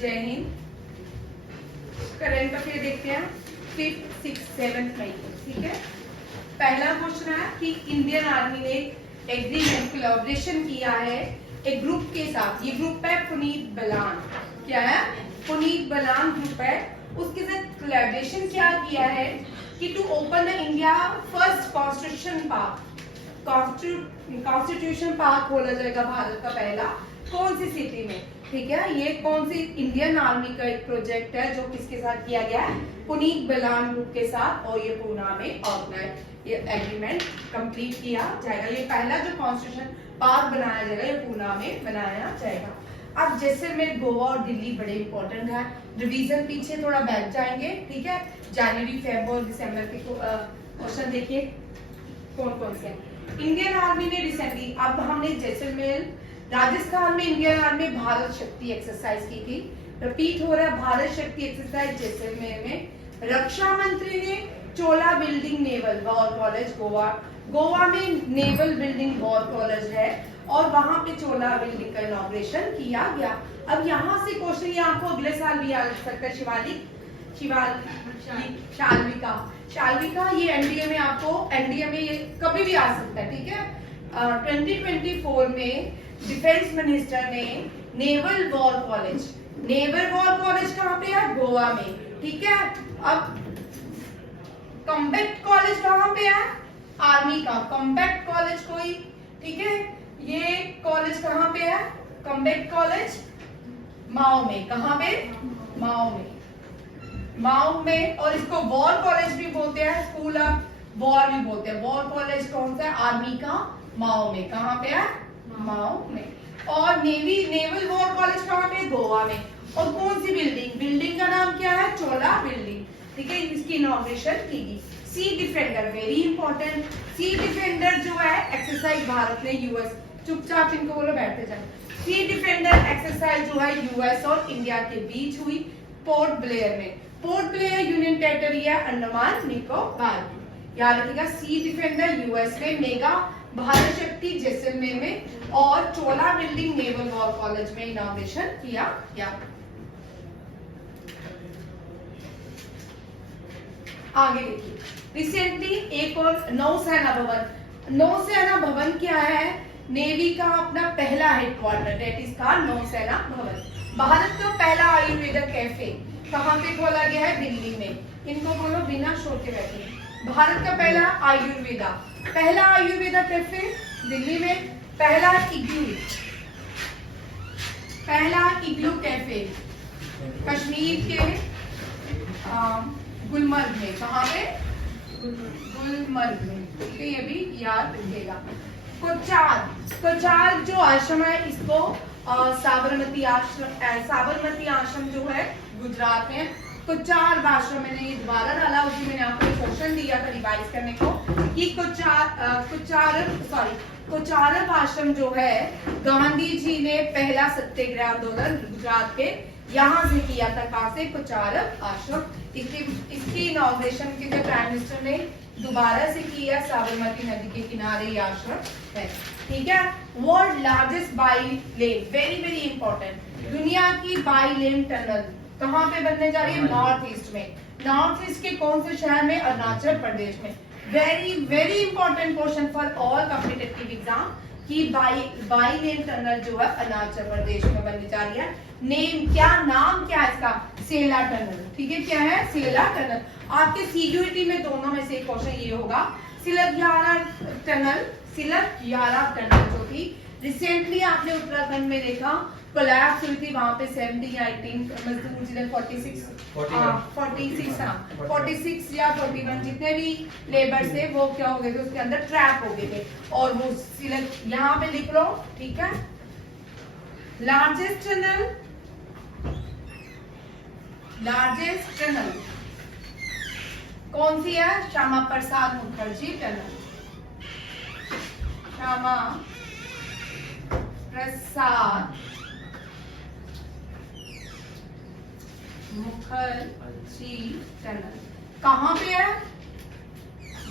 जय Hind. Current affair देखते हैं 5th 6th 7th मई को, ठीक है। पहला क्वेश्चन है कि इंडियन आर्मी ने एग्रीमेंट कोलैबोरेशन किया है एक ग्रुप के साथ। ये ग्रुप है पुनीत बलान। क्या है? पुनीत बलान ग्रुप है। उसके साथ कोलैबोरेशन क्या किया है कि to open the India first constitution park खोला जाएगा भारत का पहला। कौन सी सिटी में? ठीक है, ये कौन सी इंडियन आर्मी का एक प्रोजेक्ट है जो किसके साथ किया गया है? पुनीत बलान ग्रुप के साथ, और ये पूना में ऑर्गेनाइज ये एग्रीमेंट कंप्लीट किया जाएगा। ये पहला जो कॉन्स्टिट्यूशन पार्क बनाया जाएगा ये पूना में बनाया जाएगा। अब जैसलमेर, गोवा और दिल्ली बड़े इंपॉर्टेंट है। रिवीजन पीछे थोड़ा बैठ जाएंगे, ठीक है। जनवरी, फरवरी और दिसंबर के क्वेश्चन देखिए कौन कौन से। इंडियन आर्मी ने रिसेंटली, अब हमने जैसलमेर राजस्थान में इंडियन आर्मी भारत शक्ति एक्सरसाइज की थी। रिपीट हो रहा है भारत शक्ति एक्सरसाइज जैसलमेर में। रक्षा मंत्री ने Chola building naval war college Goa में नेवल बिल्डिंग वॉर कॉलेज है और वहां पे चोला बिल्डिंग का इनॉग्रेशन किया गया। अब यहाँ से क्वेश्चन ये आपको अगले साल भी आ सकता है। शाल्विका ये एनडीए में आपको एनडीए में ये कभी भी आ सकता है, ठीक है। 2024 में डिफेंस मिनिस्टर ने नेवल वॉर कॉलेज कहाँ पे है? गोवा में, ठीक है। अब कॉम्बैक्ट कॉलेज कहाँ पे है? आर्मी का कॉम्बैक्ट कॉलेज कोई, ठीक है। ये कॉलेज कहाँ पे है? कॉम्बैक्ट कॉलेज माओ में। कहाँ पे? माओ में। और इसको वॉर कॉलेज भी बोलते हैं, स्कूल ऑफ वॉर भी बोलते हैं। वॉर कॉलेज कौन सा है? आर्मी का माओ में। कहाँ पे है? माओ में। और नेवल वॉर कॉलेज कहाँ पे? गोवा में। और कौन सी बिल्डिंग का नाम क्या है? चोला बिल्डिंग, ठीक है। इसकी इनॉग्रेशन की गई। सी डिफेंडर वेरी इंपॉर्टेंट। सी डिफेंडर जो है एक्सरसाइज भारत ने यूएस, चुपचाप इनको बोलो बैठते जाए। सी डिफेंडर एक्सरसाइज जो है यूएस और इंडिया के बीच हुई पोर्ट ब्लेयर में। पोर्ट ब्लेयर यूनियन टेरिटरी है अंडमान निकोबार की। याद रखिएगा, सी डिफेंडर यूएस में, मेगा भारत शक्ति जैसलमेर में और चोला बिल्डिंग नेवल वॉर कॉलेज में इनॉग्रेशन किया गया। आगे देखिए, रिसेंटली एक और नौसेना भवन क्या है? नेवी का अपना पहला हेडक्वार्टर, दैट इज का नौसेना भवन। भारत का पहला आयुर्वेदा कैफे कहाँ पे खोला गया है? दिल्ली में। इनको बोलो बिना शोर के बैठे। भारत का पहला आयुर्वेदा कैफे दिल्ली में। पहला इग्लू कैफे कश्मीर के गुलमर्ग में। कहाँ पे? गुलमर्ग में, ठीक है। ये भी याद रखिएगा। कोचार जो आश्रम है इसको साबरमती आश्रम जो है गुजरात में। कोचार आश्रम मैंने ये दोबारा डाला, उसी मैंने आपको क्वेश्चन दिया था रिवाइज करने को कि कोचारब आश्रम जो है गांधी जी ने पहला सत्याग्रह आंदोलन गुजरात के यहाँ से किया था। कहाँ से? कोचारब आश्रम। इसकी इनॉग्रेशन के प्राइम मिनिस्टर ने दोबारा से किया। साबरमती नदी के किनारे ये आश्रम है, ठीक है। वर्ल्ड लार्जेस्ट बाई लेन, वेरी वेरी इंपॉर्टेंट। दुनिया की बाई लेन टनल कहाँ पे बनने जा रही है? नॉर्थ ईस्ट में। नॉर्थ ईस्ट के कौन से शहर में? अरुणाचल प्रदेश में। Very very important question for all competitive exam कि बाई लेन टनल जो है अरुणाचल प्रदेश में बनने जा रही है। नाम क्या है इसका? सेला टनल, ठीक है। क्या है? सेला टनल। आपके सीयूईटी में दोनों में से क्वेश्चन ये होगा। सिलगयारा टनल जो थी रिसेंटली आपने उत्तराखंड में देखा कोलैप्स हुई थी, वहां पे 70 या 18 मजदूर जिन्हें 46 या 41 जितने भी लेबर थे वो क्या हो गए थे? उसके अंदर ट्रैप हो गए थे। और वो यहाँ पे लिख लो, ठीक है। लार्जेस्ट टनल कौन सी है? श्यामा प्रसाद मुखर्जी टनल। श्यामा प्रसाद मुखर्जी टनल कहाँ पे है?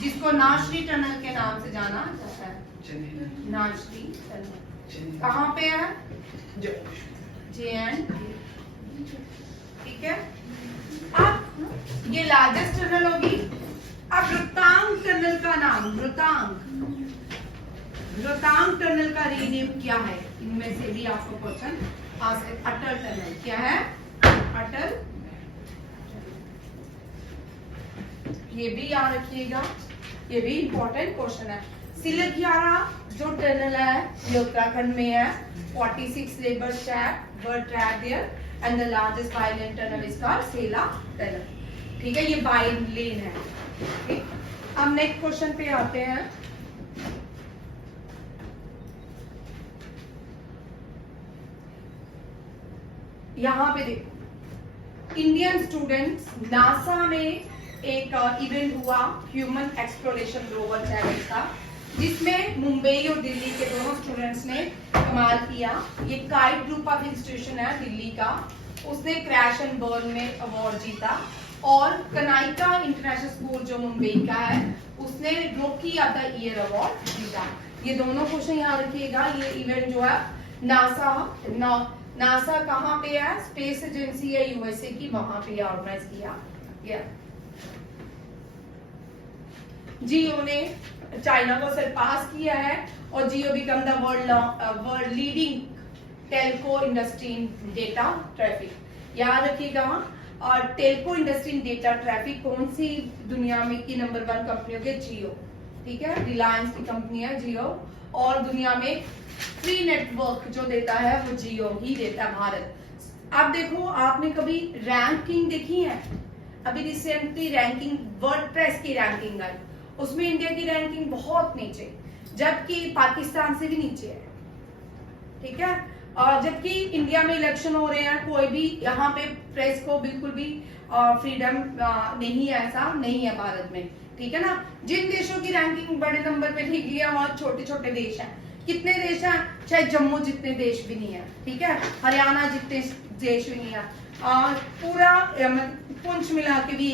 जिसको नाशरी टनल के नाम से जाना जाता है। नाशरी टनल कहाँ पे है? JNK ठीक है। अब ये लार्जेस्ट टनल होगी। अब रोहतांग टनल का नाम, रोहतांग टनल का रीनेम क्या है? इनमें से भी आपको क्वेश्चन आ सकता। अटल टनल क्या है? अटल, ये भी याद रखिएगा, ये भी इंपॉर्टेंट क्वेश्चन है। सिलघियारा जो टनल है ये उत्तराखंड में है। 46 labour track were track there and the largest bi lane tunnel is called Sela tunnel. ठीक है, ये बाई लेन है। ठीक, अब नेक्स्ट क्वेश्चन पे आते हैं। यहां पे देखो, इंडियन स्टूडेंट्स नासा में एक इवेंट हुआ ह्यूमन एक्सप्लोरेशन रोवर चैलेंज का, जिसमें मुंबई और दिल्ली के दोनों स्टूडेंट्स ने कमाल किया। ये काइट ग्रुप ऑफ इंस्टीट्यूशन है दिल्ली का, उसने क्रैश एंड बर्न में अवार्ड जीता। और कनाइका इंटरनेशनल स्कूल जो मुंबई का है, उसने रोकी ऑफ द ईयर अवार्ड जीता। ये दोनों क्वेश्चन याद रखिएगा। ये इवेंट जो है नासा कहाँ पे है? स्पेस एजेंसी है यूएसए की, वहां पे ऑर्गेनाइज किया गया। जियो ने चाइना को सरपास किया है और Jio become the world leading telco industry in data traffic. याद रखिएगा। और telco industry in data traffic कौन सी दुनिया में की नंबर 1 कंपनी होगी? जियो। ठीक है, रिलायंस की कंपनी है जियो। और दुनिया में फ्री नेटवर्क जो देता है वो जियो ही देता है, भारत। अब देखो, आपने कभी रैंकिंग देखी है? अभी रिसेंटली रैंकिंग वर्डप्रेस की रैंकिंग आई, उसमें इंडिया की रैंकिंग बहुत नीचे, जबकि पाकिस्तान से भी नीचे है। ठीक है, और जबकि इंडिया में इलेक्शन हो रहे हैं, कोई भी यहाँ पे प्रेस को बिल्कुल भी फ्रीडम नहीं है, ऐसा नहीं है भारत में। ठीक है ना। जिन देशों की रैंकिंग बड़े नंबर पे ठीक लिया, वहाँ छोटे छोटे देश हैं। कितने देश हैं? शायद जम्मू जितने देश भी नहीं है। ठीक है, हरियाणा जितने देश भी नहीं है। और पूरा पुंछ मिला के भी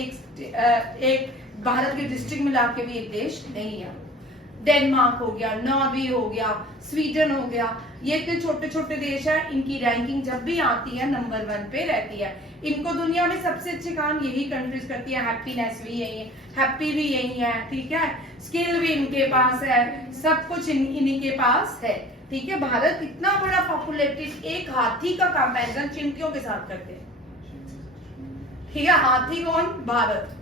एक भारत के डिस्ट्रिक्ट मिला के भी एक देश नहीं है। डेनमार्क हो गया, नॉर्वे हो गया, स्वीडन हो गया, ये इतने छोटे छोटे देश है, इनकी रैंकिंग जब भी आती है नंबर 1 पे रहती है। इनको दुनिया में सबसे अच्छे काम यही कंट्रीज करती है। हैप्पीनेस भी यही है, हैप्पी भी यही है। ठीक है, स्किल भी इनके पास है, सब कुछ इन्हीं के पास है। ठीक है, भारत इतना बड़ा पॉपुलेटेड, एक हाथी का कंपैरिजन चींटियों के साथ करते हैं। ठीक है, हाथी कौन? भारत।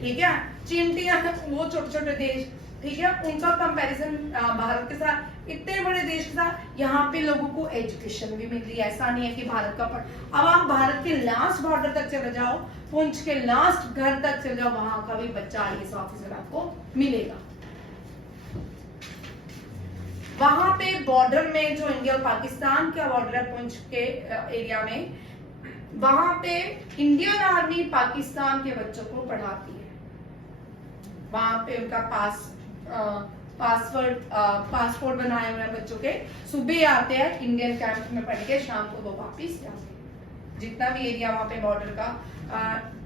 ठीक है, चींटियां वो छोटे छोटे देश। ठीक है, उनका कंपैरिजन भारत के साथ, इतने बड़े देश के साथ। यहाँ पे लोगों को एजुकेशन भी मिल रही है, ऐसा नहीं है कि भारत का अब आप भारत के लास्ट बॉर्डर तक चले जाओ, पुंछ के लास्ट घर तक चले जाओ, वहां का भी बच्चा IAS ऑफिसर आपको मिलेगा। वहां पे बॉर्डर में जो इंडिया और पाकिस्तान का बॉर्डर है, पुंछ के एरिया में, वहां पे इंडियन आर्मी पाकिस्तान के बच्चों को पढ़ाती है। वहां पे उनका पासपोर्ट बनाए हुए हैं बच्चों के। सुबह आते हैं इंडियन कैंप में पढ़ के, शाम को वो वापिस जाते हैं। जितना भी एरिया वहां पे बॉर्डर का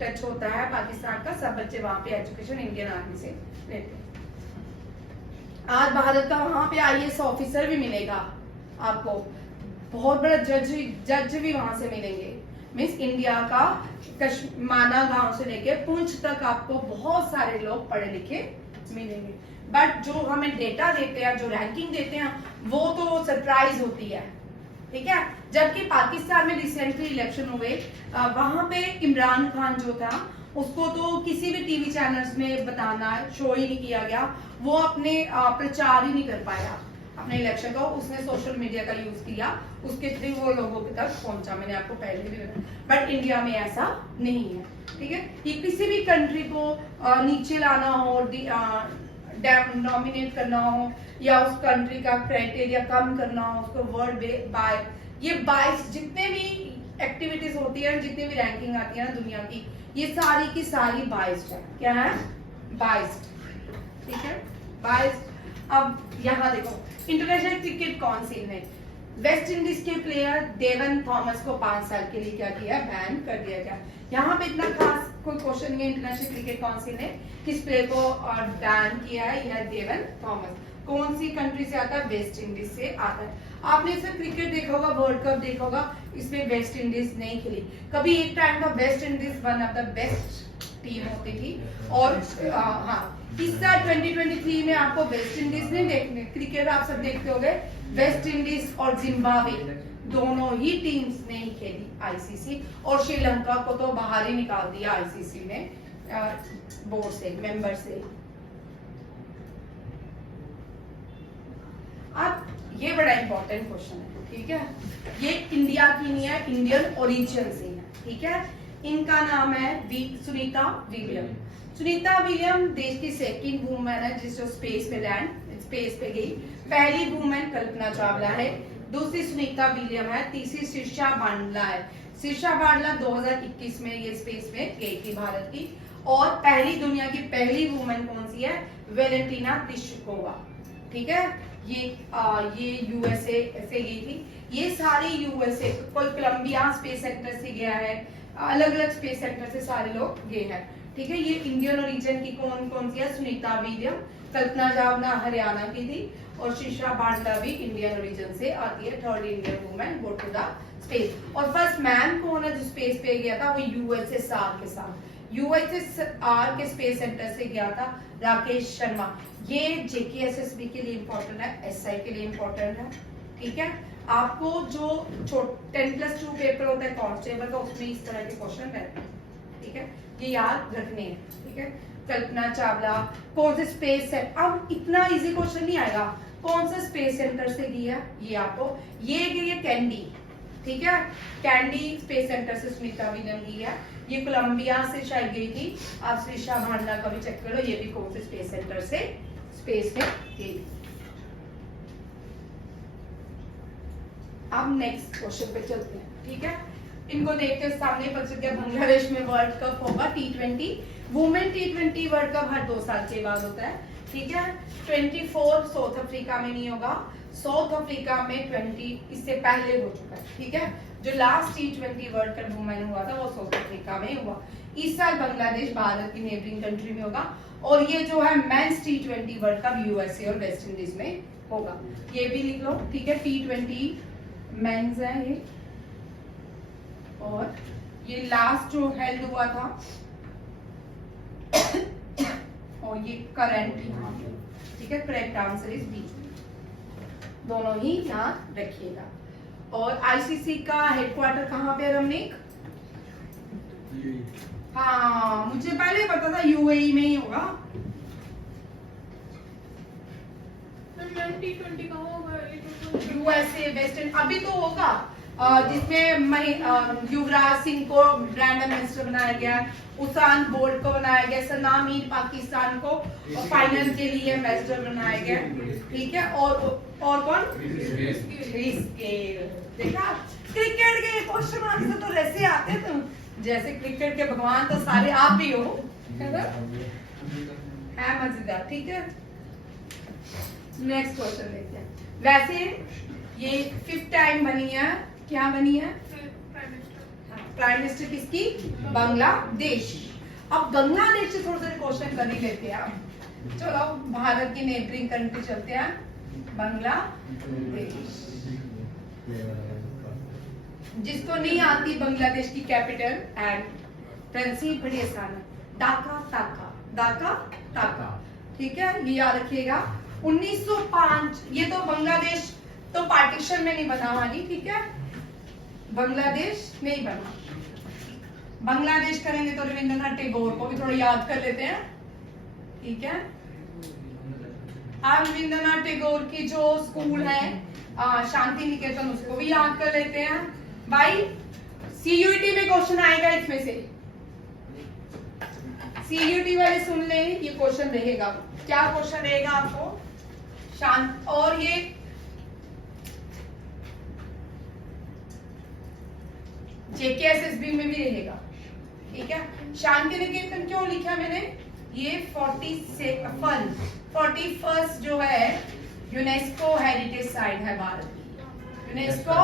टच होता है पाकिस्तान का, सब बच्चे वहां पे एजुकेशन इंडियन आर्मी से लेते हैं। आज भारत का वहां पे IAS ऑफिसर भी मिलेगा आपको, बहुत बड़ा जज भी वहां से मिलेंगे। मीन्स इंडिया का माना गांव से लेके पुंछ तक आपको बहुत सारे लोग पढ़े लिखे मिलेंगे। बट जो हमें डेटा देते हैं, जो रैंकिंग देते हैं, वो तो सरप्राइज होती है। ठीक है, जबकि पाकिस्तान में रिसेंटली इलेक्शन हुए, वहां पे इमरान खान जो था, उसको तो किसी भी टीवी चैनल्स में बताना शो ही नहीं किया गया। वो अपने प्रचार ही नहीं कर पाया अपने इलेक्शन का। उसने सोशल मीडिया का यूज किया, उसके थ्रू वो लोगों तक पहुंचा। मैंने आपको पहले भी बताया, बट इंडिया में ऐसा नहीं है। ठीक है, कि किसी भी कंट्री को नीचे लाना हो, नॉमिनेट करना हो, या उस कंट्री का क्राइटेरिया कम करना हो, उसको वर्ल्ड बाय ये बाइस जितने भी एक्टिविटीज होती है, जितनी भी रैंकिंग आती है ना दुनिया की, ये सारी की सारी बाइस्ड है। क्या है? बाइस्ड। ठीक है, बाइस्ड। अब यहाँ देखो, इंटरनेशनल क्रिकेट काउंसिल ने वेस्ट इंडीज के प्लेयर डेवन थॉमस को 5 साल के लिए क्या किया? बैन कर दिया गया। यहाँ पे इतना खास कोई क्वेश्चन नहीं है। इंटरनेशनल क्रिकेट काउंसिल ने किस प्लेयर को बैन किया है? यह डेवन थॉमस। कौन सी कंट्री से आता है? वेस्ट इंडीज से आता है। आपने सिर्फ क्रिकेट देखा होगा, वर्ल्ड कप देखा होगा, इसमें वेस्ट इंडीज नहीं खेली कभी। एक टाइम का West Indies one of the best team होती थी। और हाँ, इस साल 2023 में आपको वेस्ट इंडीज नहीं देखने, क्रिकेट आप सब देखते होंगे, वेस्ट इंडीज और जिम्बाब्वे दोनों ही टीम्स नहीं खेली आईसीसी, और श्रीलंका को तो बाहर ही निकाल दिया आईसीसी ने बोर्ड से, मेंबर से। अब ये बड़ा इंपॉर्टेंट क्वेश्चन है, ठीक है। ये इंडिया की नहीं है, इंडियन ओरिजिन से है, ठीक है। इनका नाम है सुनीता विलियम। सुनीता विलियम देश की सेकंड वुमेन है जिसको स्पेस पे गई। पहली वुमेन कल्पना चावला है, दूसरी सुनीता विलियम है, तीसरी शीर्षा बांडला है। शीर्षा बांडला 2021 में ये स्पेस में गई थी भारत की। और पहली दुनिया की पहली वुमेन कौन सी है? वेलेंटिना तिशकोवा, ठीक है। ये यूएसए से गई थी। ये सारी यूएसए, कोई कोलंबिया स्पेस सेंटर से गया है, अलग अलग स्पेस सेंटर से सारे लोग गए हैं, ठीक है। ये इंडियन ओरिजिन की कौन सी है? सुनीता विलियम। कल्पना चावला हरियाणा की थी, और शीर्षा बांडला भी इंडियन ओरिजिन से आती है, third Indian women go to the space. और फर्स्ट मैन कौन है जो स्पेस पे गया था? वो यूएसएसआर के साथ, यूएसएसआर के स्पेस सेंटर से गया था राकेश शर्मा। ये जेकेएसएसबी के लिए इंपॉर्टेंट है, एसआई के लिए इंपॉर्टेंट है, ठीक है। आपको जो 10+2 पेपर होता है कांस्टेबल का, उसमें इस तरह के क्वेश्चन रहते हैं, ठीक है। ये याद रखने हैं, ठीक है। कल्पना चावला कौन से स्पेस से, अब इतना इजी क्वेश्चन नहीं आएगा, कौन से स्पेस सेंटर से गया ये आपको, ये गई है कैंडी, ठीक है। कैंडी स्पेस सेंटर से सुनीता विलियम की है। ये कोलंबिया से शायद गई थी। आप शीर्षा बांडला का भी चेक करो, ये भी कौन से स्पेस सेंटर से स्पेस में गई। अब नेक्स्ट क्वेश्चन पे चलते हैं, ठीक है। इनको देखते सामने पता चल गया बांग्लादेश में वर्ल्ड कप होगा T20 women T20 world cup हर 2 साल के बाद होता है, ठीक है। 24 साउथ अफ्रीका में नहीं होगा, साउथ अफ्रीका में 20 इससे पहले हो चुका है, ठीक है। जो last T20 world cup women हुआ था वो साउथ अफ्रीका में हुआ। इस साल बांग्लादेश भारत की नेबरिंग कंट्री में होगा। और ये जो है men's T20 world cup USA और वेस्ट इंडीज में होगा, ये भी लिख लो, ठीक है। T20 मेंस है ये, और ये लास्ट जो हेल्ड हुआ था और ये करंट यहाँ पे, ठीक है। करेक्ट आंसर इज बी, दोनों ही याद रखिएगा। और आईसीसी का हेडक्वार्टर कहाँ पे है रमनीक? हाँ, मुझे पहले ही पता था यूएई में ही होगा। T20 कहाँ होगा? यूएसए वेस्ट इंडीज अभी तो होगा, जिसमें युवराज सिंह को ब्रांड एम्बेसडर बनाया गया, उसान बोल्ट को बनाया गया, सना मीर पाकिस्तान को फाइनल के लिए एम्बेसडर बनाया गया, ठीक है। और कौन? देखा, क्रिकेट के क्वेश्चन आंसर तो ऐसे आते हैं, तुम जैसे क्रिकेट के भगवान तो सारे आप भी हो, है मजेदार, ठीक है। नेक्स्ट क्वेश्चन देखते हैं। वैसे ये 5th टाइम बनी है, क्या बनी है? प्राइम मिनिस्टर किसकी? बांग्लादेश। अब बांग्लादेश से थोड़ा सा क्वेश्चन कर ही लेते हैं। चलो भारत की नेबरिंग कंट्री चलते हैं, बांग्लादेश। जिसको नहीं आती बांग्लादेश की कैपिटल एंड करेंसी बड़ी आसान है, ढाका टाका, ढाका टाका, ठीक है। ये याद रखिएगा। 1905, ये तो बांग्लादेश तो पार्टीशन में नहीं बना वाली, ठीक है। बांग्लादेश नहीं बना। बांग्लादेश करेंगे तो रविंद्रनाथ टैगोर को भी थोड़ा याद कर लेते हैं, ठीक है। आप रविंद्रनाथ टैगोर की जो स्कूल है शांति निकेतन, उसको भी याद कर लेते हैं भाई। सीयूईटी में क्वेश्चन आएगा इसमें से, सीयूईटी वाले सुन ले, ये क्वेश्चन रहेगा। क्या क्वेश्चन रहेगा आपको? शांत, और ये जेकेएसएसबी में भी रहेगा, ठीक है। शांति निकेतन क्यों लिखा मैंने? ये 41st जो है यूनेस्को हेरिटेज साइट है भारत की, यूनेस्को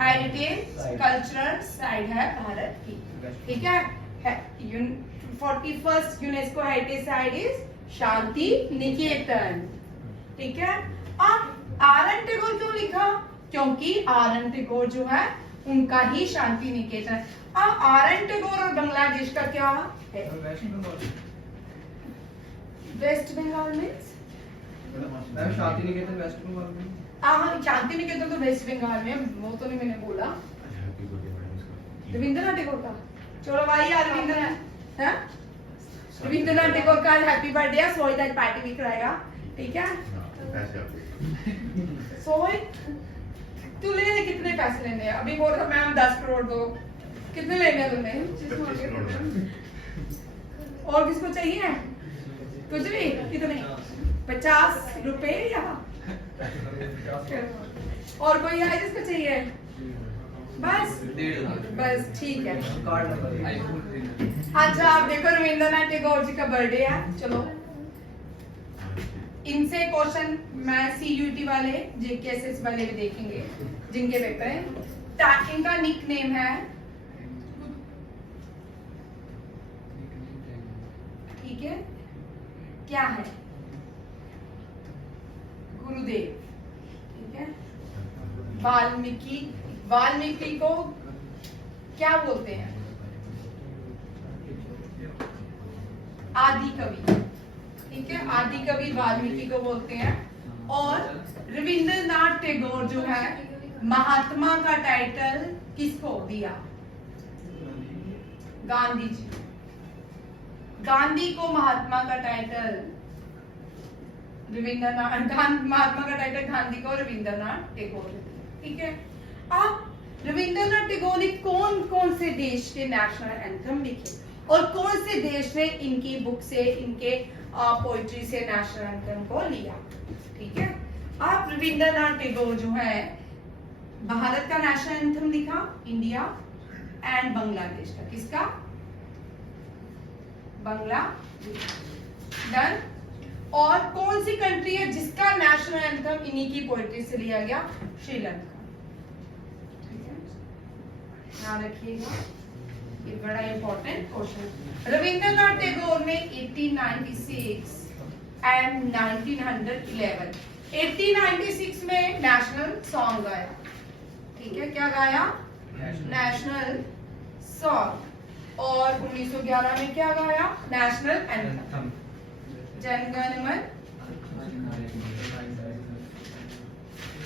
हेरिटेज कल्चरल साइट है भारत की, ठीक है। 41st UNESCO heritage site is Shanti Niketan, ठीक है। अब आर एन टैगोर क्यों लिखा? क्योंकि आर एन टैगोर जो है उनका ही शांति निकेतन है। अब आर एन टैगोर और बांग्लादेश का क्या है? Waste Bengal means Shanti Niketan waste Bengal में। हाँ, शांति निकेतन तो वेस्ट बंगाल में, वो तो नहीं मैंने बोला। रविंद्रनाथ टैगोर का, चलो भाई यार रविंद्रनाथ है, रविंद्रनाथ टैगोर का हैप्पी बर्थडे है, सोई दैट पार्टी भी कराएगा, ठीक है? सोई तू ले, कितने पैसे लेने हैं? अभी बोल रहा मैम 10 करोड़ दो, कितने लेने हैं तुम्हें? और किसको चाहिए? कुछ भी? कितने? 50 रुपए या और कोई है जिसको चाहिए? बस बस ठीक है। अच्छा आप देखो रविंद्रनाथ टैगोर जी का बर्थडे है, चलो इनसे क्वेश्चन मैं सीयूटी वाले जेकेएसएस वाले भी देखेंगे जिनके पेपर है। इनका निक नेम है, ठीक है, क्या है? गुरुदेव, ठीक है। वाल्मीकि, वाल्मीकि को क्या बोलते हैं? आदि कवि, ठीक है, आदि कवि वाल्मीकि को बोलते हैं। और रविंद्रनाथ टैगोर जो है, महात्मा का टाइटल किसको दिया? गांधी जी। गांधी को महात्मा का टाइटल महात्मा का टाइटल गांधी को रविंद्रनाथ टैगोर, ठीक है। अब रविंद्रनाथ टैगोर ने कौन कौन से देश के नेशनल एंथम लिखे और कौन से देश ने इनकी बुक से, इनके पोइट्री से नेशनल एंथम को लिया, ठीक है। अब रविंद्रनाथ टैगोर जो है भारत का नेशनल एंथम लिखा, इंडिया एंड बांग्लादेश का, किसका? बांग्लादेश, डन। और कौन सी कंट्री है जिसका नेशनल एंथम इन्हीं की पोइट्री से लिया गया? श्रीलंका, ठीक है, ध्यान रखिएगा, ये बड़ा इंपॉर्टेंट क्वेश्चन। रविंद्रनाथ टैगोर ने 1896 एंड 1911, 1896 में नेशनल सॉन्ग गाया, ठीक है, क्या गाया? National song. और 1911 में क्या गाया? नेशनल एंथम, जनगण मन,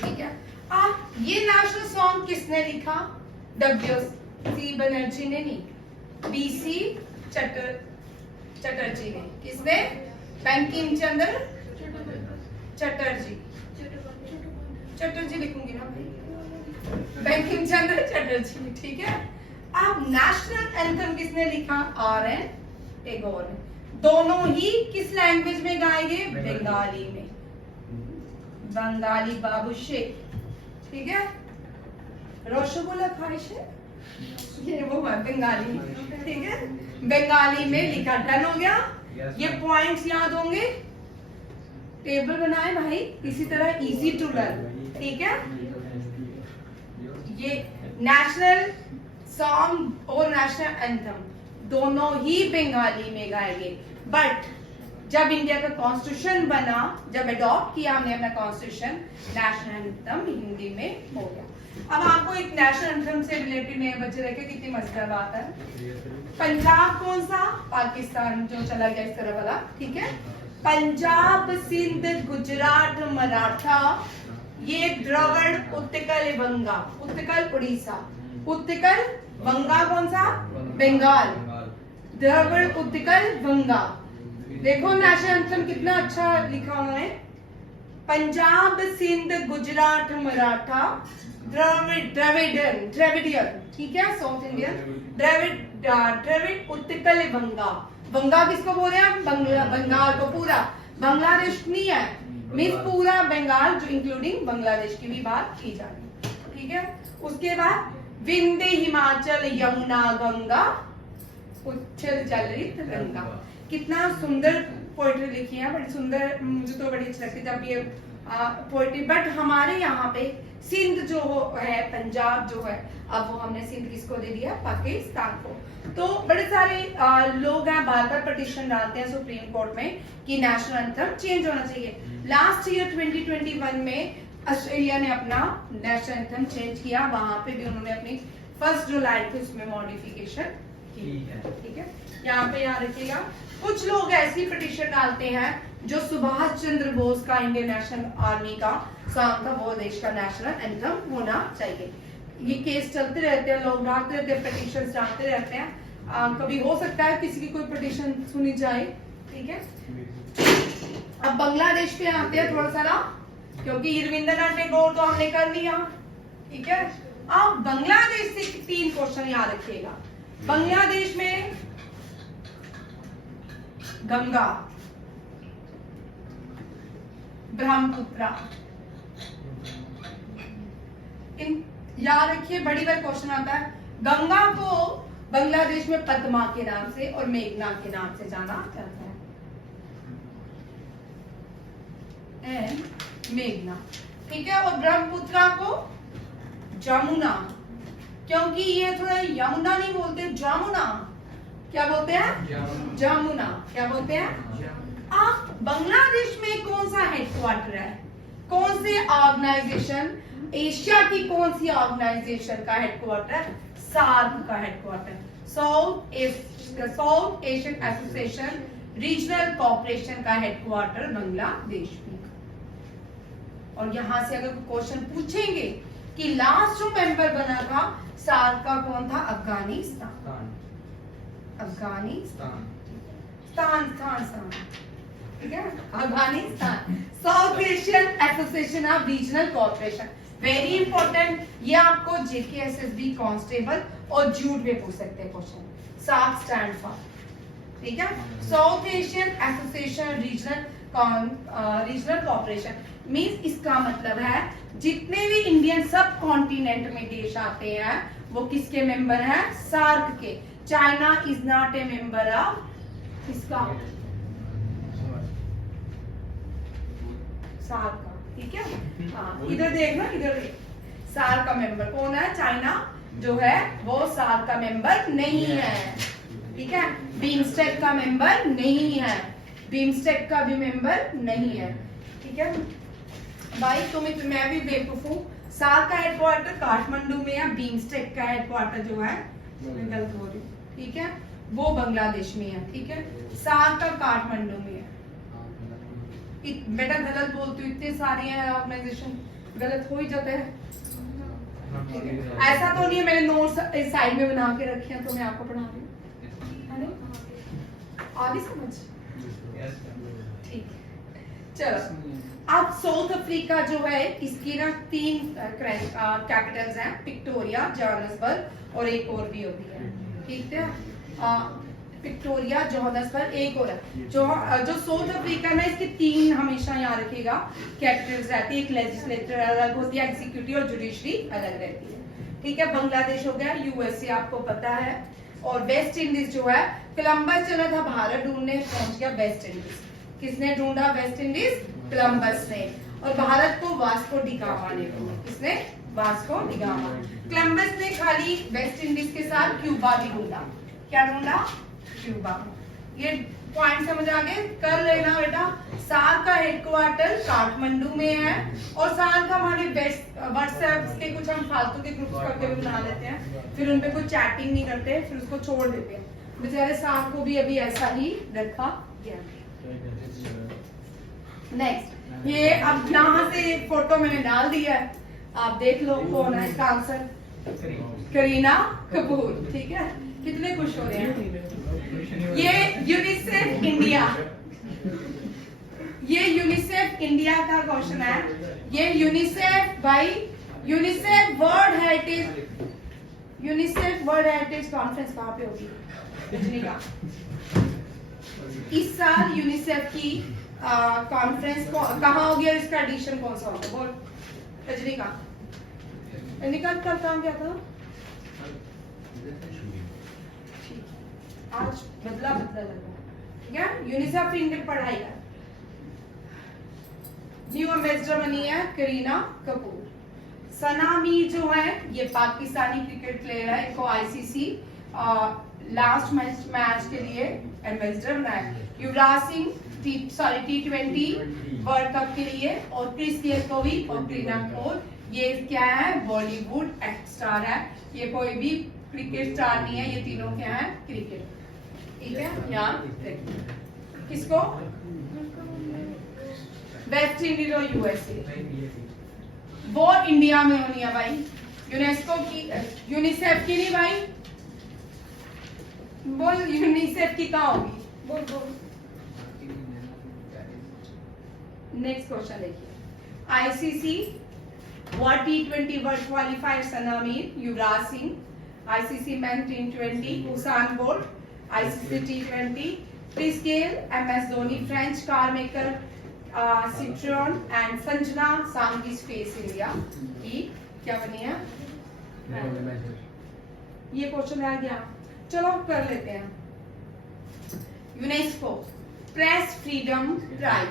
ठीक है। अब ये नेशनल सॉन्ग किसने लिखा? डब्ल्यू.सी. बनर्जी ने नहीं, बी.सी. चटर्जी ने। किसने? बंकिम चंद्र चटर्जी, चटर्जी लिखूंगी ना, बंकिम चंद्र चटर्जी, ठीक है। अब नेशनल एंथम किसने लिखा? आर एन टैगोर ने। दोनों ही किस लैंग्वेज में गाएंगे? बंगाली में, बंगाली बाबू शेख, ठीक है। रसगुल्ला ख्वाहिश है, ये वो है बंगाली, ठीक है, बंगाली में लिखा, डन हो गया। ये पॉइंट्स याद होंगे, टेबल बनाए भाई, इसी तरह इजी टू लर्न, ठीक है। ये नेशनल सॉन्ग और नेशनल एंथम दोनों ही बंगाली में गाएंगे, बट जब इंडिया का कॉन्स्टिट्यूशन बना, जब अडॉप्ट किया हमने अपना कॉन्स्टिट्यूशन, नेशनल एंथम हिंदी में हो गया। अब आपको एक नेशनल एंथम से रिलेटेड नए बच्चे देखे, कितनी मजेदार बात है। पंजाब कौन सा? पाकिस्तान जो चला गया इस तरह वाला, ठीक है। पंजाब, सिंध, गुजरात, मराठा, ये द्रविड़, उत्कल, बंगा, उत्कल उड़ीसा, उत्कल, बंगा कौन सा? बंगाल, द्रविड़, उत्कल, बंगा। देखो नेशनल एंथम कितना अच्छा लिखा उन्होंने, पंजाब, सिंध, गुजरात, मराठा, द्रविडियन, ठीक है, साउथ इंडियन, द्रविड़, उत्कल, बंगा। बंगा किसको बोल रहे हैं? बंगाल को पूरा, बांग्लादेश नहीं है, मीन्स पूरा बंगाल जो इंक्लूडिंग बांग्लादेश की भी बात की जा रही, ठीक है। उसके बाद विंध्य, हिमाचल, यमुना, गंगा, उच्छल जलित गंगा। कितना सुंदर पोएट्री लिखी है, बड़ी सुंदर, मुझे तो बड़ी अच्छी लगती है जब ये पोएट्री। बट हमारे यहाँ पे सिंध जो है, पंजाब जो है, अब वो हमने सिंध किसको दे दिया? पाकिस्तान को। तो बड़े सारे लोग हैं, बार बार पिटीशन डालते हैं सुप्रीम कोर्ट में कि नेशनल एंथम चेंज होना चाहिए। लास्ट ईयर 2021 में ऑस्ट्रेलिया ने अपना नेशनल एंथम चेंज किया, वहां पे भी उन्होंने अपनी फर्स्ट जो लाइन थी उसमें मॉडिफिकेशन की। ठीक है, यहाँ पे याद रखिएगा। कुछ लोग ऐसी पिटीशन डालते हैं जो सुभाष चंद्र बोस का इंडियन नेशनल आर्मी का सॉन्ग था, वो देश का नेशनल एंथम होना चाहिए। ये केस चलते रहते हैं, लोग डालते रहते हैं, पिटीशन डालते रहते हैं। कभी हो सकता है किसी की कोई पिटीशन सुनी जाए। ठीक है, अब बांग्लादेश पे आते हैं थोड़ा सारा, क्योंकि रविंद्रनाथ टैगोर तो हमने कर लिया। ठीक है, अब बांग्लादेश से 3 क्वेश्चन याद रखिएगा। बांग्लादेश में गंगा, ब्रह्मपुत्र, इन याद रखिए, बड़ी बार क्वेश्चन आता है। गंगा को बांग्लादेश में पद्मा के नाम से और मेघना के नाम से जाना जाता है, मेघना। ठीक है, और ब्रह्मपुत्र को जमुना, क्योंकि ये थोड़ा यमुना नहीं बोलते, जमुना। क्या बोलते हैं? जमुना। क्या बोलते हैं? अब बांग्लादेश में कौन सा हेडक्वार्टर है? कौन से ऑर्गेनाइजेशन, एशिया की कौन सी ऑर्गेनाइजेशन का हेडक्वार्टर? सार्क का headquarter, south Asian association regional corporation का हेडक्वार्टर बांग्लादेश में। और यहां से अगर क्वेश्चन पूछेंगे कि लास्ट जो मेंबर बना था सार्क का कौन था? अफगानिस्तान। अफगानिस्तान, ठीक है, Afghanistan. South Asian association of regional corporation, very important. ये आपको जेकेएसएसबी कांस्टेबल और जूट में पूछ सकते हैं क्वेश्चन। सार्क स्टैंड फॉर, ठीक है, south Asian association regional corporation. Means इसका मतलब है जितने भी इंडियन सब कॉन्टिनेंट में देश आते हैं वो किसके मेंबर हैं? सार्क के। China is not a member of किसका? सार्क का। ठीक है, हाँ, इधर देखना, इधर देख, सार्क का मेंबर कौन है? चाइना जो है वो सार्क का मेंबर नहीं है। ठीक है, बीमस्टेक का मेंबर नहीं है, बीमस्टेक का भी मेंबर नहीं है। ठीक है भाई, मैं भी बेवकूफ हूँ। सार्क का हेडक्वार्टर काठमांडू में है, बीमस्टेक का हेडक्वार्टर जो है, मैं गलत बोल रही हूँ, ठीक है, वो बांग्लादेश में है। ठीक है, सार्क का काठमांडू में है। बेटा गलत बोलती हूँ, इतने सारे हैं ऑर्गेनाइजेशन, गलत हो ही जाता है। ठीक है, ऐसा तो नहीं है मैंने नोट्स इस साइड में बना के रखे हैं तो मैं आपको पढ़ा रही हूँ, आगे समझ? ठीक, चलो। अब साउथ अफ्रीका जो है इसकी ना 3 कैपिटल्स हैं, विक्टोरिया, जोहान्सबर्ग और एक और भी होती है। ठीक है, विक्टोरिया, जोहान्सबर्ग, एक और है जो साउथ अफ्रीका में, इसके 3 हमेशा याद रखिएगा कैपिटल्स रहती है। एक लेजिस्लेचर अलग होती है, एग्जीक्यूटिव और जुडिशरी अलग रहती है। ठीक है, बांग्लादेश हो गया, यूएसए आपको पता है, और वेस्ट इंडीज जो है, कोलंबस चला था भारत ढूंढने, पहुंच गया वेस्ट इंडीज। किसने ढूंढा वेस्ट इंडीज? कोलंबस ने। और भारत को वास्को डिगामा ने ढूंढा। किसने? Vasco da Gama. कोलंबस ने खाली वेस्ट इंडीज के साथ क्यूबा भी ढूंढा। क्या ढूंढा? क्यूबा। ये पॉइंट समझ आ गए? कर लेना बेटा। सार्क का हेडक्वार्टर काठमांडू में है, और सार्क हमारे व्हाट्सएप के कुछ हम फालतू के ग्रुप्स करके बना लेते हैं, फिर उनपे कोई चैटिंग नहीं करते, फिर उसको छोड़ देते हैं। बेचारे सार्क को भी अभी ऐसा ही रखा गया। नेक्स्ट, ये अब यहाँ से फोटो मैंने डाल दिया है, आप देख लो कौन है इसका आंसर? करीना कपूर। ठीक है, कितने खुश हो रहे हैं? ये यूनिसेफ इंडिया, ये यूनिसेफ इंडिया का क्वेश्चन है। ये यूनिसेफ भाई, यूनिसेफ वर्ल्ड हेरिटेज कॉन्फ्रेंस कहाँ पे होगी? रजनीकांत। इस साल यूनिसेफ की कॉन्फ्रेंस कहाँ होगी और इसका एडिशन कौन सा होगा? बोल रजनीकांत। रजनीकांत कल कहाँ गया था? आज बदला लग रहा है। ठीक है, यूनिसेफ इंडिया पढ़ाई है। न्यू एम्बेसडर बनी है करीना कपूर। सना मीर जो है ये पाकिस्तानी क्रिकेट प्लेयर है, इनको आईसीसी लास्ट मैच के लिए एम्बेसडर बनाया। Yuvraj Singh T20 world cup के लिए, और क्रिस गेल को भी और करीना कपूर। ये क्या है, बॉलीवुड स्टार है, ये कोई भी क्रिकेट स्टार नहीं है, ये तीनों क्या है, क्रिकेट। ठीक है, यहाँ देखिए किसको, वेस्ट इंडीज और यूएसए। वो इंडिया में होनी है भाई, यूनेस्को की, यूनिसेफ की नहीं भाई, बोल यूनिसेफ की कहाँ होगी, बोल बोल। नेक्स्ट क्वेश्चन देखिए, ICC World T20 World Qualifier Sanamir, Yuvraj Singh, ICC Men T20 Usain Bolt, ICC T20 Chris Gayle, MS Dhoni, French car maker Citroën and Sanjana Sanghi Space India की क्या बनी है? ये क्वेश्चन आ गया, चलो कर लेते हैं। यूनेस्को प्रेस फ्रीडम प्राइज,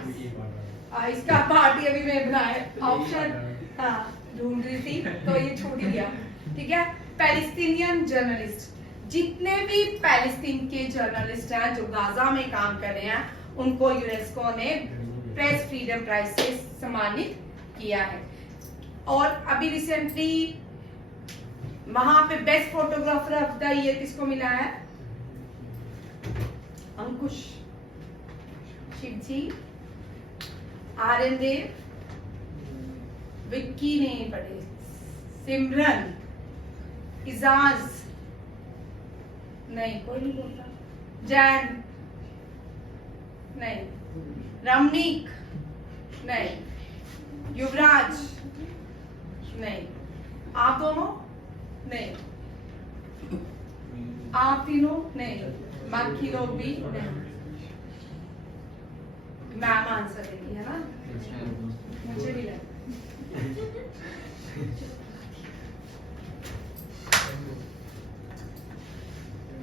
इसका पार्टी अभी मैं बनाया, ऑप्शन हाँ ढूंढ रही थी तो ये छूट ही गया। ठीक है, पैलेस्टीनियन जर्नलिस्ट, जितने भी पैलेस्टीन के जर्नलिस्ट हैं जो गाजा में काम कर रहे हैं, उनको यूनेस्को ने प्रेस फ्रीडम प्राइज से सम्मानित किया है। और अभी रिसेंटली वहां पे best photographer of the year किसको मिला है? अंकुश, शिवजी, आर्यन देव, विक्की नहीं पढ़े, सिमरन, इजाज नहीं, कोई नहीं बोलता, जैन नहीं, रमनीक नहीं, युवराज नहीं, आप दोनों नहीं, आप तीनों नहीं, बाकी लोग भी नहीं। मैम आंसर देगी है ना, मुझे भी लगा।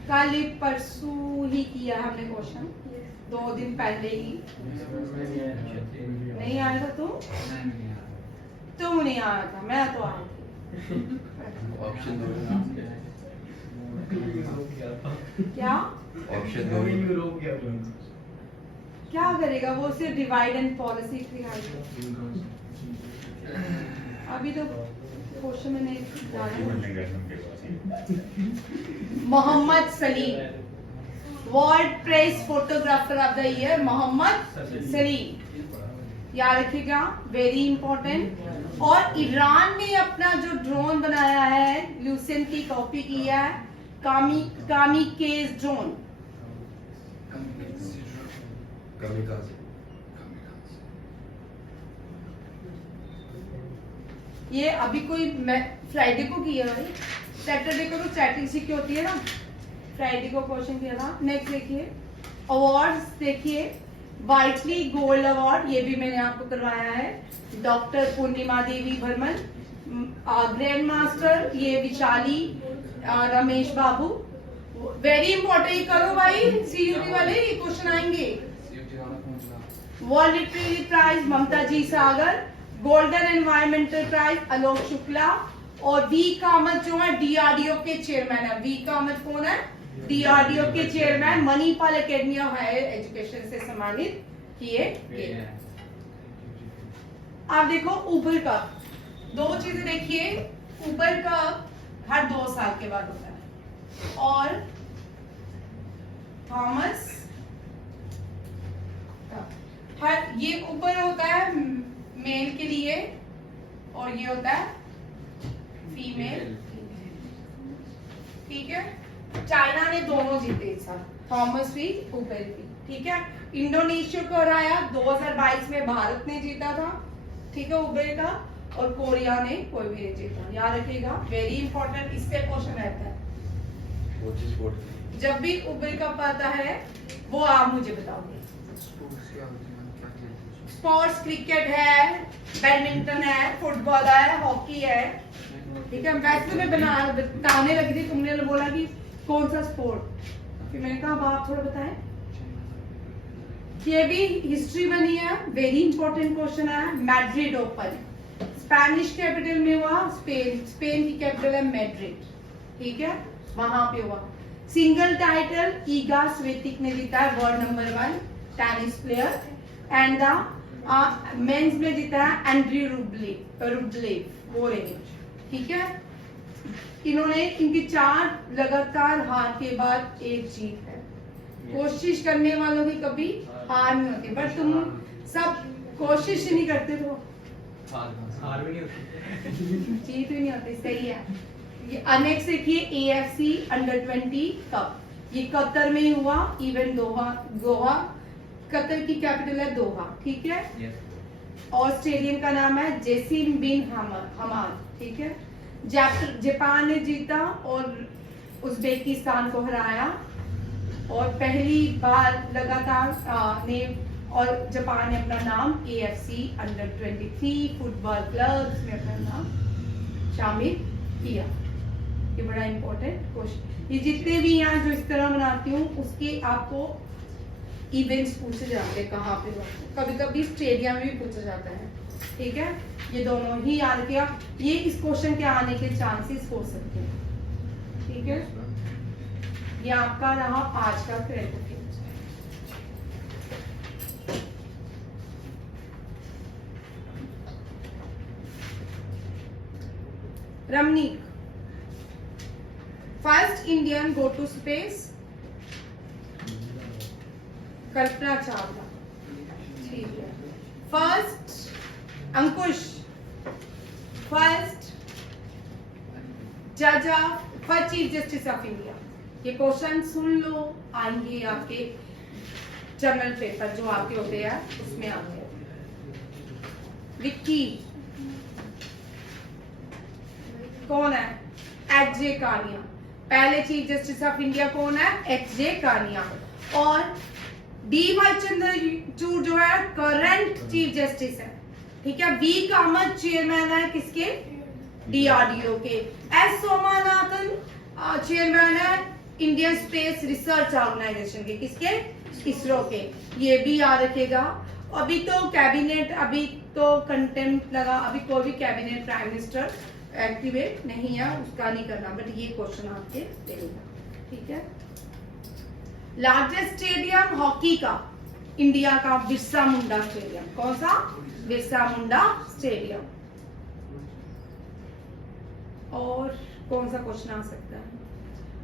कल परसों ही किया हमने क्वेश्चन, 2 दिन पहले ही। नहीं आया था तुम नहीं आया था, मैं तो आया थी। ऑप्शन दो, क्या ऑप्शन दो, क्या करेगा वो, सिर्फ डिवाइड एंड पॉलिसी सिखाएगा। अभी तो क्वेश्चन में नहीं Mohammad Salim, world press photographer of the year Mohammad Salim, याद रखिएगा, वेरी इंपॉर्टेंट। और ईरान ने अपना जो ड्रोन बनाया है, ल्यूसेन की कॉपी किया है, कामिकेज ड्रोन, ये अभी कोई फ्राइडे को किया है, सैटरडे को तो चैटिंग सीखी होती है ना, फ्राइडे को क्वेश्चन किया था। नेक्स्ट देखिए, अवार्ड्स देखिए, वाइटली गोल्ड अवार्ड, ये भी मैंने आपको करवाया है, डॉक्टर पूर्णिमा देवी बर्मन, ग्रैंड मास्टर ये विशाली रमेश बाबू, वेरी इंपॉर्टेंट, करो भाई, सीयूटी वाले ये क्वेश्चन आएंगे। वर्ल्ड लिटरेरी प्राइज ममता जी सागर, golden environmental prize Alok Shukla, और वी कामत जो है डीआरडीओ के चेयरमैन है। वी कामत कौन है? डीआरडीओ के chairman, Manipal academy of higher education से सम्मानित किए गए। आप देखो उबर का, 2 चीजें देखिए, उबर का हर 2 साल के बाद होता है, और थॉमस हर, ये उबर होता है मेल के लिए और ये होता है फीमेल। ठीक है, चाइना ने दोनों जीते इस साल, थॉमस भी उबर भी। ठीक है, इंडोनेशिया को हराया 2022 में, भारत ने जीता था, ठीक है, उबर का, और कोरिया ने कोई भी नहीं जीता, याद रखिएगा, वेरी इंपॉर्टेंट, इससे क्वेश्चन रहता है। जब भी उबर का पता है वो आप मुझे बताओगे। स्पोर्ट्स क्रिकेट है, बैडमिंटन है, फुटबॉल है, हॉकी है। ठीक है, वैसे मैं बताने लगी थी, तुमने बोला कि कौन सा स्पोर्ट, फिर मैंने कहा आप थोड़ा बताएं। ये भी हिस्ट्री बनी है, वेरी इंपॉर्टेंट क्वेश्चन है। मैड्रिड ओपन स्पेनिश कैपिटल में हुआ, स्पेन की कैपिटल है मैड्रिड, ठीक है, वहां पे हुआ। सिंगल टाइटल ईगा स्वेतिक ने जीता है, world number 1, tennis player, and the men's में जीता है एंड्री रुब्लेव, ऑरेंज। ठीक है, इन्होंने इनकी 4 लगातार हार के बाद एक जीत है। कोशिश करने वालों की कभी हार नहीं होती, बट तुम सब कोशिश ही नहीं करते तो हार भी नहीं होती। जीत भी नहीं होती। सही है। ये नेक्स्ट देखिए, AFC अंडर-20 कप, ये कतर में हुआ, इवेंट दोहा, कतर की कैपिटल है दोहा। ठीक है, और स्टेडियम का नाम है जेसिम बिन हमाद। ठीक है, जापान ने जीता और उज्बेकिस्तान को हराया, और पहली बार लगातार ने और जापान ने अपना नाम AFC अंडर-23 फुटबॉल क्लब्स में अपना नाम शामिल किया। ये बड़ा इंपॉर्टेंट क्वेश्चन। ये जितने भी यहाँ जो इस तरह बनाती हूँ उसके आपको इवेंट्स पूछे जाते हैं, कहाँ पे होते हैं, कभी कभी स्टेडियम में भी पूछा जाता है। ठीक है, ये दोनों ही याद किया, ये इस क्वेश्चन के आने के चांसेस हो सकते हैं। ठीक है, ये आपका रहा आज का credit. Ramneek, first Indian go to space, Kalpana Chawla. ठीक है, फर्स्ट अंकुश, फर्स्ट जज first chief justice of India. ये क्वेश्चन सुन लो, आएंगे आपके जनरल पेपर जो आपके होते हैं उसमें आते हैं। विक्की कौन है? HJ कानिया। पहले चीफ जस्टिस ऑफ इंडिया कौन है? HJ कानिया। और DY चंद्रचूड़ जो है करंट चीफ जस्टिस है। ठीक है, V कामत चेयरमैन है किसके? DRDO के। S सोमानाथन चेयरमैन है इंडियन स्पेस रिसर्च ऑर्गेनाइजेशन के। किसके? इसरो के। ये भी याद रखेगा। अभी तो कैबिनेट, अभी तो कंटेम्प्ट लगा, अभी कोई भी कैबिनेट प्राइम मिनिस्टर एक्टिवेट नहीं है, उसका नहीं करना, बट ये क्वेश्चन आपके देगा। ठीक है, लार्जेस्ट स्टेडियम हॉकी का इंडिया का बिरसा मुंडा स्टेडियम। कौन सा? बिरसा मुंडा स्टेडियम। और कौन सा क्वेश्चन आ सकता है?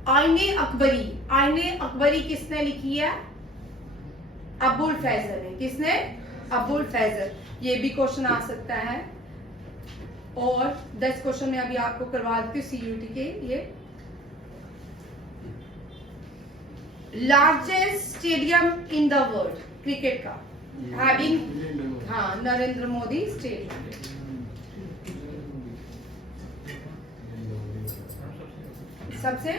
आईने अकबरी। आईने अकबरी किसने लिखी है? अबुल फैजल ने। किसने? अबुल फैजल। ये भी क्वेश्चन आ सकता है। और 10 क्वेश्चन में अभी आपको करवा देती हूँ CUT के। ये largest stadium in the world cricket का हैविंग, हाँ, नरेंद्र मोदी स्टेडियम। सबसे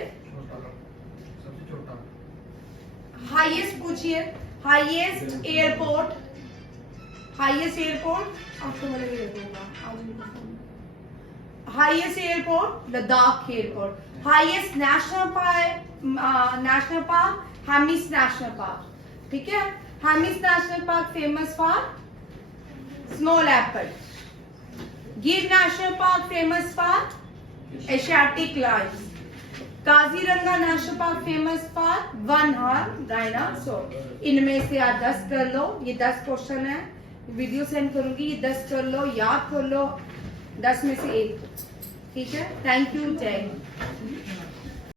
छोटा हाईएस्ट पूछिए। हाईएस्ट एयरपोर्ट, हाईएस्ट एयरपोर्ट आपको highest airport Ladakh airport. Highest national park Hemis national park. ठीक है, Hemis national park famous for snow leopard. Gir national park famous for Asiatic lions. Kaziranga national park famous for one horn dinosaur. इनमें से आप 10 कर लो। ये 10 question है, video send करूंगी, ये 10 कर लो, याद कर लो, 10 में से 1। ठीक है, थैंक यू, जय हिंद।